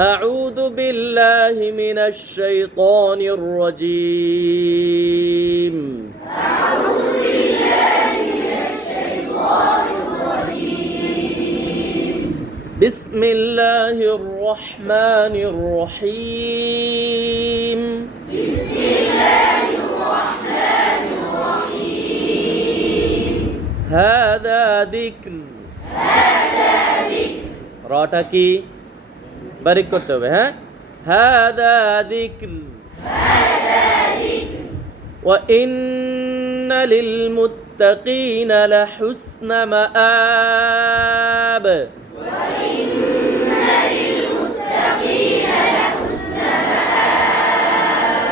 أعوذ بالله من الشيطان الرجيم. أعوذ بالله من الشيطان الرجيم. بسم الله الرحمن الرحيم. بسم الله الرحمن الرحيم. هذا ذكر. هذا ذكر. راটা কি বারিক করতে হবে, হ্যাঁ? هذا ذكر. هذا ذكر. وإن للمتقين لحسن مآب. وإن للمتقين لحسن مآب.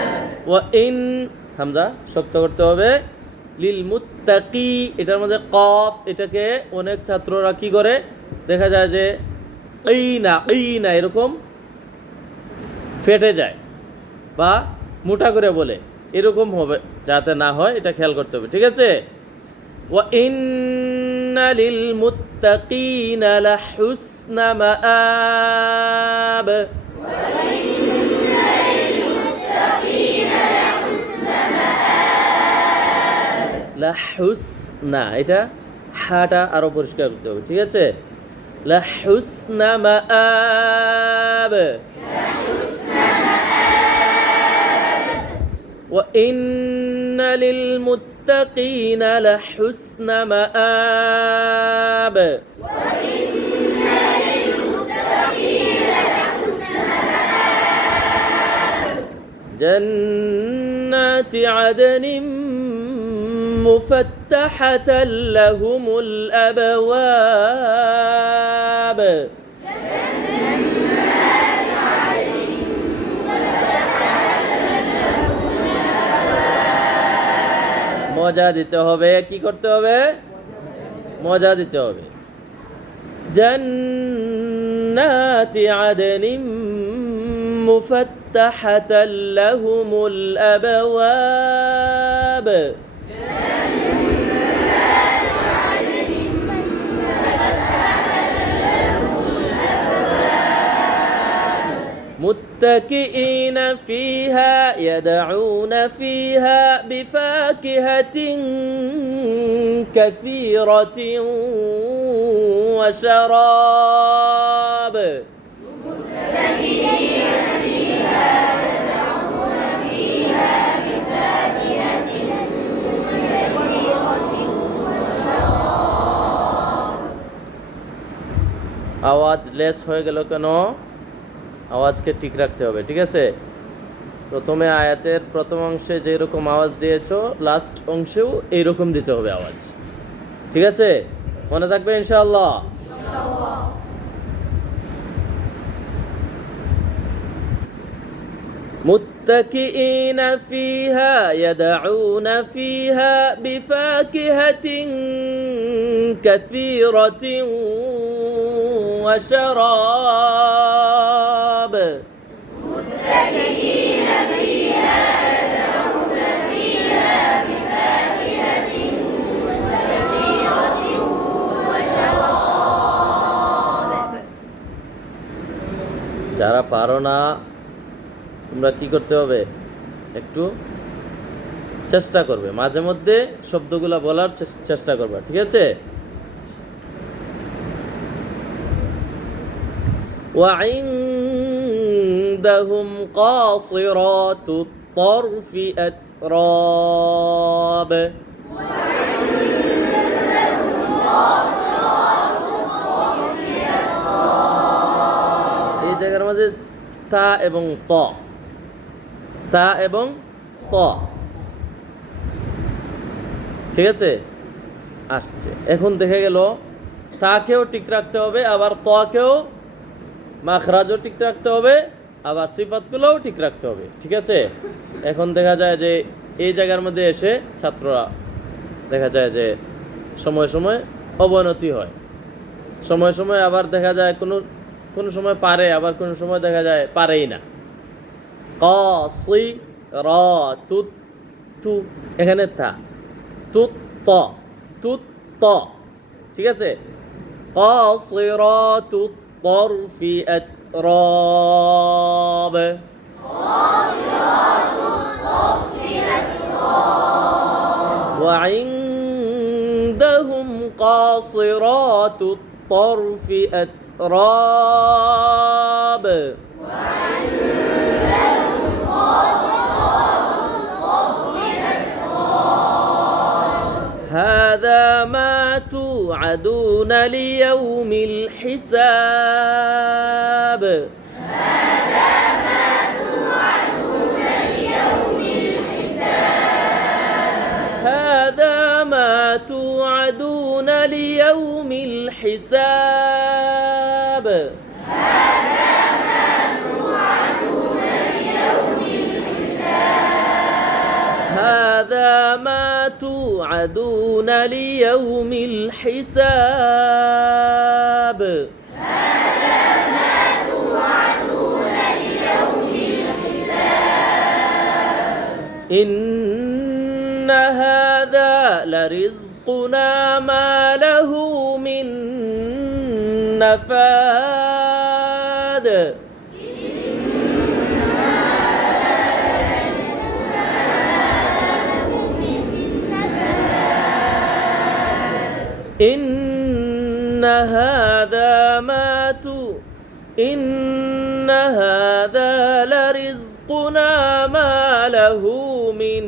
وإن হামজা শক্ত করতে হবে। লিল মুত্তাকি, এটার মধ্যে কফ, এটাকে অনেক ছাত্ররা কি করে দেখা যায় যে ইনা এরকম ফেটে যায় বা মোটা করে বলে, এরকম হবে যাতে না হয় এটা খেয়াল করতে হবে, ঠিক আছে? ওয়া ইন্না লিল মুত্তাকিনা লাহুসনা মাআব। লাহুসনা, এটা হাটা আরো পরিষ্কার করতে হবে, ঠিক আছে? লাহুসনা মাআব। وإن للمتقين لحسن مآب. جنات عدن مفتحة لهم الأبواب. মজা দিতে হবে, কি করতে হবে? মজা দিতে হবে। জান্নাতি আদনিম মুফাত্তাহাতাল লাহুমুল আবওয়াব। متكئين فيها يدعون فيها بفاكهة كثيرة وشراب. আওয়াজ লেস হয়ে গেল কেন? আওয়াজকে ঠিক রাখতে হবে, ঠিক আছে? প্রথমে আয়াতের প্রথম অংশে যেরকম আওয়াজ দিয়েছো লাস্ট অংশেও এইরকম দিতে হবে আওয়াজ, ঠিক আছে? মনে থাকবে ইনশাআল্লাহ। মুত্তাকিইনা ফিহা ইয়াদউনা ফিহা বিফাকিহাতিন কাসীরাতিন ওয়া শারাব। متكئين فيها يدعون فيها بفاكهة كثيرة وشراب. যারা পারো না তোমরা কি করতে হবে? একটু চেষ্টা করবে, মাঝে মধ্যে শব্দগুলা বলার চেষ্টা করবে, ঠিক আছে? وعندهم قاصرات الطرف أتراب. এই জায়গার মাঝে তা এবং ত, তা এবং ত, ঠিক আছে? আসছে। এখন দেখে গেল তাকেও ঠিক রাখতে হবে, আবার তকেও মাখরাজও ঠিক রাখতে হবে, আবার সিফাতগুলোও ঠিক রাখতে হবে, ঠিক আছে? এখন দেখা যায় যে এই জায়গার মধ্যে এসে ছাত্ররা দেখা যায় যে সময় সময় অবনতি হয়, সময় সময় আবার দেখা যায় কোনো সময় পারে, আবার কোনো সময় দেখা যায় পারেই না। কাসিরাতুত, তু এখানে তা, তুত ত, তুত ত, ঠিক আছে? কাসিরাতুত তরফি أتراب وعندهم قاصرات الطرف أتراب هذا ما توعدون ليوم الحساب هذا ما توعدون ليوم الحساب هذا ما توعدون ليوم الحساب إن هذا لرزقنا ما له من نفاد إن هذا لرزقنا ما له من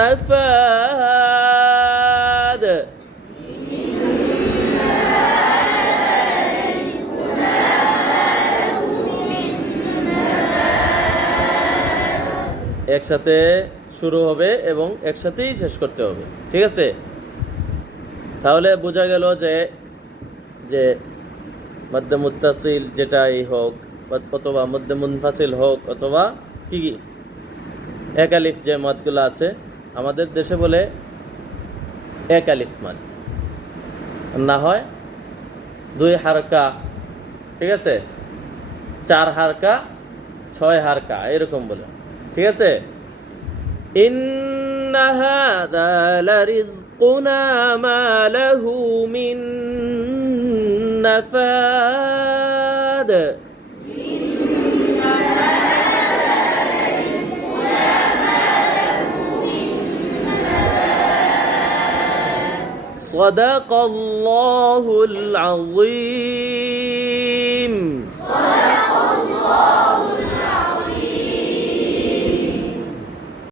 نفاد একসাথে শুরু হবে এবং একসাথেই শেষ করতে হবে, ঠিক আছে? তাহলে বোঝা গেল যে যে মধ্যে মুত্তাসিল যেটাই হোক অথবা মধ্যে মুনফাসিল হোক অথবা কি কি এক আলিফ যে মদগুলো আছে আমাদের দেশে বলে এক আলিফ মদ, না হয় দুই হারকা, ঠিক আছে, চার হারকা, ছয় হারকা, এরকম বলে, ঠিক আছে? إن هذا لرزقنا ما له من نفاد صدق الله العظيم. صدق الله